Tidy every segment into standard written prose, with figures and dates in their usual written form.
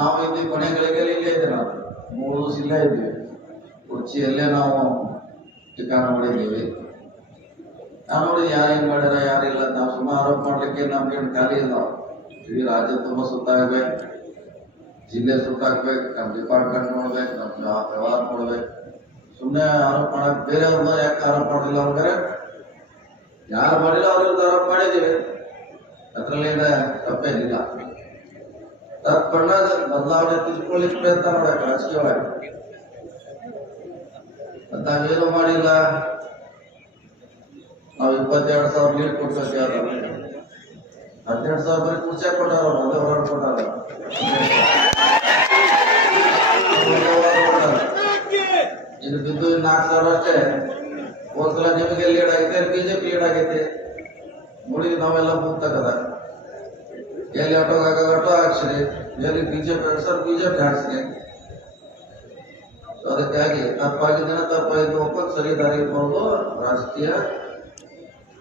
ನಾವು ಇಲ್ಲಿ ಕೊನೆಗಳಿಗೆ ಇಲ್ಲೇ ಇದ್ದೆ. ನಾವು 3 ದಿವಸ ಇಲ್ಲೇ ಇದ್ವಿ. ಕೊಚ್ಚಿಯಲ್ಲೇ ನಾವು ಠಿಕಾಣ ಮಾಡಿದ್ದೀವಿ. ನಾವು ನೋಡಿ ಯಾರು ಹೆಂಗ್ ಮಾಡ್ಯಾರ ಯಾರಿಲ್ಲ, ನಾವು ಸುಮ್ಮನೆ ಆರೋಪ ಮಾಡ್ಲಿಕ್ಕೆ ನಮ್ಗೇನು ಖಾಲಿ ಇಲ್ಲ. ಇಡೀ ರಾಜ್ಯ ತುಂಬ ಸುತ್ತಾಗ್ಬೇಕು, ಜಿಲ್ಲೆ ಸುತ್ತಾಕ್ಬೇಕು, ನಮ್ಮ ಡಿಪಾರ್ಟ್ಮೆಂಟ್ ನೋಡ್ಬೇಕು, ನಮ್ಮ ವ್ಯವಹಾರ ನೋಡ್ಬೇಕು. ಸುಮ್ಮನೆ ಆರೋಪ ಮಾಡಕ್ ಬೇರೆಯವ್ರನ್ನ ಯಾಕೆ ಆರೋಪ ಮಾಡಿಲ್ಲ ಅವ್ರಿಗೆ? ಯಾರು ಮಾಡಿಲ್ಲ ಅವ್ರಿಗೆ ಆರೋಪ ಮಾಡಿದ್ದೀವಿ. ಅದರಲ್ಲಿಂದ ತಪ್ಪೇನಿಲ್ಲ. ತಪ್ಪಣ್ಣ ಬದಲಾವಣೆ ತಿಳ್ಕೊಳ್ಳಿಕ್ಕೆ ಪ್ರಯತ್ನ ಮಾಡ್ಬೇಕು ರಾಜಕೀಯ ಒಳಗೆ. ಮತ್ತು ನಾವೇನು ಮಾಡಿಲ್ಲ. ನಾವು 22,000 ಲೀಡ್ ಕೊಡ್ಬೇಕು. ಯಾರು 12,000 ಬರೀ ಕುರ್ಚೆ ಕೊಟ್ಟಾರ, ಅದೇ ಹೊರಡ್ ಕೊಟ್ಟಾರ. ಇದು ಬಿದ್ದು 4,000 ಅಷ್ಟೇ. ಹೋದ್ಸಲ ನಿಮಗೆ ಲೀಡ್ ಆಗಿದೆ, ಬಿಜೆಪಿ ಲೀಡ್ ಆಗೈತಿ. ನೋಡಿ ನಾವೆಲ್ಲ ಮುಂತಕದ ಎಲ್ಲಿ ಆಟೋ ಹಾಕ್ಸಿರಿ, ಎಲ್ಲಿ ಬಿಜೆಪಿ ಸರ್ ಬಿಜೆಪಿ ಹಾಕ್ಸಿರಿ. ಅದಕ್ಕಾಗಿ ತಪ್ಪಾಗಿದ್ದೇನೆ, ತಪ್ಪಾಗಿದ್ದು ಒಪ್ಪಂದು ಸರಿ ದಾರಿ ಇರ್ಬೋದು. ರಾಜಕೀಯ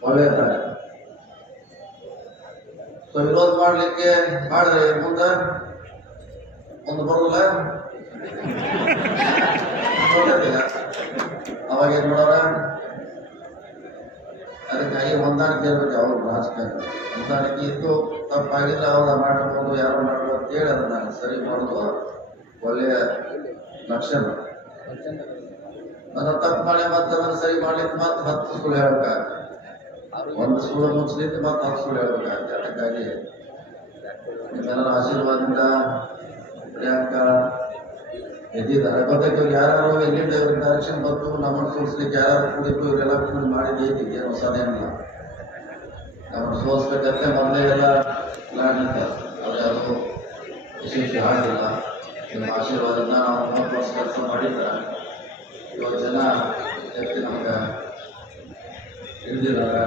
ಒಳ್ಳೆಯ ದಾರಿ. ಸೊ ವಿರೋಧ ಮಾಡ್ಲಿಕ್ಕೆ ಮಾಡ್ರಿ, ಮುಂದೆ ಬರೋದಿಲ್ಲ. ಅವಾಗ ಏನ್ ಮಾಡೋರ? ಅದಕ್ಕಾಗಿ ಹೊಂದಾಣಿಕೆ ಇರ್ಬೇಕು. ಅವ್ರು ರಾಜಕಾರಣ ಹೊಂದಾಣಿಕೆ ಇದ್ದು ತಪ್ಪಾಗಿದ್ರೆ ಅವ್ರ ಮಾಡ್ಬೋದು, ಯಾರು ಮಾಡ್ಬೋದು ಅಂತೇಳಿ ಅದನ್ನ ಸರಿ ಮಾಡೋದು ಒಳ್ಳೆಯ ಲಕ್ಷಣ. ಅದನ್ನ ತಪ್ಪು ಮಾಡಿ ಮತ್ತೆ ಅದನ್ನ ಸರಿ ಮಾಡ್ಲಿಕ್ಕೆ ಮತ್ತೆ 10 ಸುಳ್ಳು ಹೇಳ್ಬೇಕಾಗ, 1 ಸುಳ್ಳು ಮುಚ್ಚಲಿಕ್ಕೆ ಮತ್ತೆ 10 ಸುಳ್ಳು ಹೇಳ್ಬೇಕಾಗುತ್ತೆ. ಅದಕ್ಕಾಗಿ ನಿಮ್ಮೆಲ್ಲರ ಆಶೀರ್ವಾದದಿಂದ ಪ್ರಿಯಾಂಕಾ ಎದ್ದಿದ್ದಾರೆ. ಗೊತ್ತಾಗಿ ಇವ್ರು ಯಾರು ಎಲ್ಲಿಂದ ಇವ್ರಿಗೆ ಡೈರೆಕ್ಷನ್ ಬಂತು, ನಮ್ಮನ್ನು ಸೋಲಿಸ್ಲಿಕ್ಕೆ ಯಾರು ಕೂಡಿದ್ದು, ಇವರೆಲ್ಲ ಕೂಡಿ ಮಾಡಿದ್ದು ಏನಿದೆ ಹೊಸದೇನಿಲ್ಲ. ನಮ್ಮನ್ನು ಸೋಲಿಸ್ಬೇಕಂತೆ ಮೊದಲೇ ಎಲ್ಲ ಪ್ಲಾನ್ ಇತ್ತು. ಅವ್ರು ಯಾರು ಯಶಸ್ವಿ ಆಗಿಲ್ಲ. ನಿಮ್ಮ ಆಶೀರ್ವಾದದಿಂದ ನಾವು 30 ವರ್ಷ ಕೆಲಸ ಮಾಡಿದ್ದಾರೆ. 7 ಜನ ವ್ಯಕ್ತಿ ನಮ್ಗೆ ಹಿಡಿದಿದ್ದಾರೆ.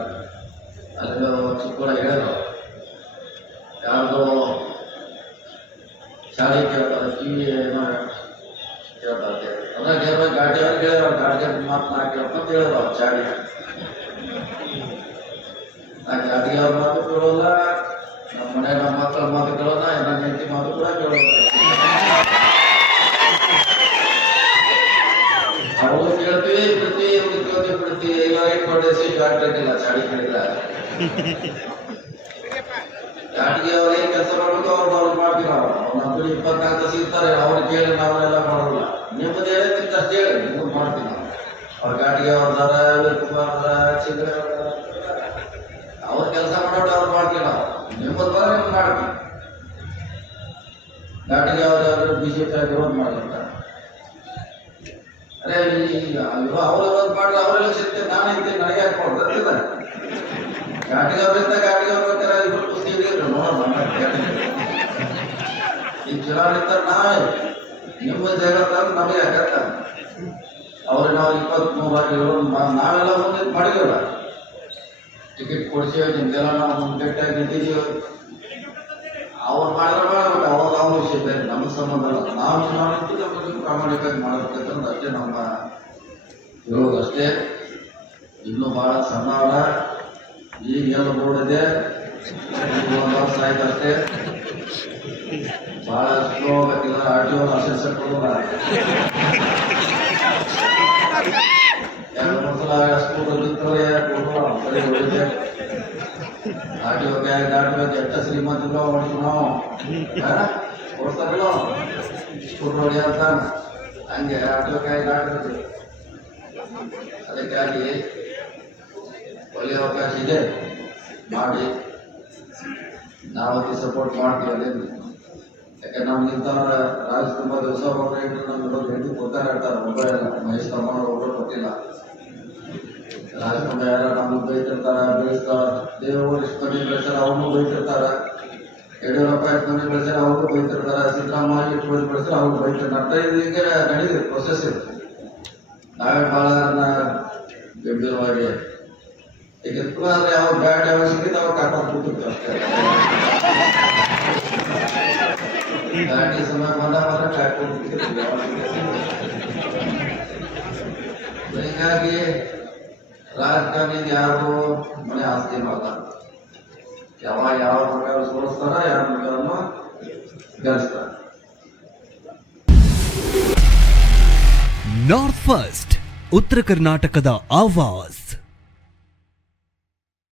ಅಲ್ಲಿ ಚಿಕ್ಕೂರ ಹೇಳಿದ್ರು, ಯಾರ್ದು ಶಾಲೆ ಕೇಳ್ತಾರೆ, ಕಿವಿ ಏನೋ ಕೇಳ್ತಾರೆ. ಅದ್ರ ನೇರವಾಗಿ ಗಾಡಿಯವ್ರು ಹೇಳಿದ್ರು, ಗಾಡಿಗೆ ಮಾತು ನಾ ಕೇಳ್ಕೊಂತ ಹೇಳಿದ್ರು. ಅವ್ರು ಚಾಡಿ ನಾ ಗಾಡಿಗೆ ಅವ್ರ ಮಾತು ಕೇಳೋಲ್ಲ, ನಮ್ಮ ಮನೆ ನಮ್ಮ ಮಕ್ಕಳ ಮಾತು ಕೇಳೋಲ್ಲ, ನನ್ನ ಹೆಂಡತಿ ಮಾತು ಕೂಡ ಕೇಳೋಲ್ಲ. ಅವ್ರು ಕೇಳ್ತೀವಿ ಬಿಡ್ತೀವಿ, ಇವ್ರಿಗೆ ಕೇಳ್ತೀವಿ ಬಿಡ್ತೀವಿ. ಈಗ 8 ಡೇಸ್ ಇಲ್ಲ ಚಾಡಿ ಕೇಳಿಲ್ಲ. ಚಾಡಿಗೆ ಅವ್ರು ಏನ್ ಕೆಲಸ ಮಾಡ್ಬೇಕು ಅವ್ರು ಮಾಡ್ತೀವಿ. ನಾವು ನಮ್ಗೆ 24 ತಾಸು ಇರ್ತಾರೆ. ಅವ್ರು ಕೇಳಿ ನಾವೆಲ್ಲ ಮಾಡೋಲ್ಲ. ನಿಮ್ಮದು ಹೇಳಿದ್ರಿಂದ ಅಷ್ಟೇ ಹೇಳಿ ನಿಮ್ಗೆ ಮಾಡ್ತೀವಿ ನಾವು. ಅವ್ರ ಗಾಡಿಗೆ ಅವ್ರದಾರ, ಕುಮಾರ ಚಿತ್ರ ಅವ್ರ ಕೆಲಸ ಮಾಡೋದು ಅವ್ರು ಮಾಡ್ತೀವಿ ನಾವು. ನಿಮ್ಮದು ಬರ ನಿಮ್ಗೆ ಮಾಡ್ತೀವಿ. ಗಾಡಿಗೆ ಅವ್ರು ಬಿಜೆಪಿ ವಿರೋಧ ಮಾಡಿರ್ತಾರೆ. ಅರೆ ಈಗ ಅವ್ರು ವಿರೋಧ ಮಾಡಿದ್ರೆ ಅವರೆಲ್ಲ ಸಿಗ್ತೇವೆ, ನಾನು ಇದ್ದೀನಿ, ನನಗೆ ಹಾಕೊಂಡು ಬರ್ತಿದ್ದಾರೆ. ಗಾಡಿಗೆ ಅವ್ರಿಂದ ಗಾಡಿಗೆ ಅವ್ರ ಬರ್ತಾರೆ, ಇಬ್ಬರು ಕುಸ್ತಿ ಹಿಡಿದ್ರು ನೋಡೋಣ. ಈ ಚುನಾವಣೆ ನಾವೇ ನಿಮ್ಮ ಜಗತ್ತ ನಮಗೆ ಆಗತ್ತ. ಅವ್ರಿಗೆ ನಾವು 23 ನಾವೆಲ್ಲ ಮುಂದೆ ಮಾಡಿದ್ವಲ್ಲ, ಟಿಕೆಟ್ ಕೊಡ್ಸೀವಿ, ನಿಮ್ಗೆಲ್ಲ ನಾವು ಮುಂದೆಟ್ಟಾಗಿ ನಿಂತಿದ್ದೀವಿ. ಅವ್ರು ಮಾಡಿದ್ರೆ ಮಾಡಬೇಕು, ಅವಾಗ ಅವ್ರ ವಿಷಯ ಬೇರೆ, ನಮ್ಮ ಸಂಬಂಧ ಅಲ್ಲ. ನಾವು ಚುನಾವಣೆ ನಮಗೆ ಪ್ರಾಮಾಣಿಕವಾಗಿ ಮಾಡಬೇಕಂತಂದು ಅಷ್ಟೇ ನಮ್ಮ ಇರೋದಷ್ಟೇ. ಇನ್ನೂ ಭಾಳ ಸಣ್ಣ ಅವರ, ಈಗ ಏನು ನೋಡಿದೆ, ಈಗ 1 ವರ್ಷ ಆಯ್ತು ಅಷ್ಟೇ. ಭಾಳ ಸ್ಲೋ ಆಗಬೇಕಿಲ್ಲ. RTO ಲೈಸೆನ್ಸ್ ಕೊಡೋಲ್ಲ. 2-3 ಸಲ ಸ್ಕೂಟರ್ ಸರಿ ಹೊಡಿದೆ. RTO CAG ದಾಟಬೇಕು. ಎಷ್ಟ ಶ್ರೀಮಂತರು ಹೊಡಿತೀವಿ ನಾವು, ಕೊಡ್ತಾರಲ್ಲ ಸ್ಕೂಟರ್ ಹೊಡಿ ಅಂತ. ಹಂಗೆ RTO ಕ್ಯಾಗ್ ದಾಟಬೇಕು. ಅದಕ್ಕಾಗಿ ಒಳ್ಳೆಯ ಅವಕಾಶ ಇದೆ, ಮಾಡಿ. ನಾವಲ್ಲಿ ಸಪೋರ್ಟ್ ಮಾಡ್ತೀವಿ. ಅದೇನು ಯಾಕಂದ್ರೆ ನಮ್ಗೆ ಇಂಥವ್ರ ರಾಜ್ ತುಂಬ ದಿವಸ ಹೋಗ್ರೆ ನಮ್ಗೆ ಹೆಂಡತಿ ಕೊಡ್ತಾರೆ ಹೇಳ್ತಾರೆ. ಮೊಬೈಲ್ ಮಹೇಶ್ ತಮ್ಮ ಒಬ್ಬರು ಕೊಟ್ಟಿಲ್ಲ. ರಾಜಕುಮಾರ ಯಾರು ನಮ್ಗೆ ಬೈತಿರ್ತಾರ, ಬೆಳೆಸ್ತಾರ. ದೇವರು ಎಷ್ಟು ಮಂದಿ ಬೆಳೆಸ್ತಾರ, ಅವ್ರನ್ನೂ ಬೈತಿರ್ತಾರ. ಯಡಿಯೂರಪ್ಪ ಎಷ್ಟು ಮಂದಿ ಬೆಳೆಸ್ಯಾರ, ಅವ್ರಿಗೂ ಬೈತಿರ್ತಾರ. ಸಿದ್ದರಾಮಯ್ಯ ಎಷ್ಟು ಮಂದಿ ಬೆಳೆಸ್ತಾರ, ಅವ್ರು ಬೈತಿರ್ತಾರೆ. ಅರ್ಥ ಇದು ಹಿಂಗೆ ನಡೀತಿದೆ, ಪ್ರೊಸೆಸ್ ಇದೆ. ನಾವೇ ಭಾಳ ಗಂಭೀರವಾಗಿ ಈಗ ಆದರೆ ಯಾವ ಬ್ಯಾಡ್ ಯಾವ ಸಿಕ್ಕಿತ್ತು ಅವಾಗ ಕಾಕೊಂಡು ಕೂತಿರ್ತೀವಿ ಅಷ್ಟೇ. ಗಾಡಿ ಸಮಯ ಬಂದಾಗ ಕಾಯ್ಕೊಂಡು ಕೂತಿರ್ತೀವಿ. ಹೀಗಾಗಿ ರಾಜಕಾರಣಿ ಯಾರು ಮನೆ ಆಸ್ತಿ ಮಾಡ್ತಾರೆ. ಯಾವ ಪ್ರಕಾರ ಸೋಲಿಸ್ತಾರ, ಯಾವ ಪ್ರಕಾರನ್ನು ಗಳಿಸ್ತಾರೆ. ನಾರ್ತ್ ಫಸ್ಟ್ ಉತ್ತರ ಕರ್ನಾಟಕದ ಆವಾಜ್.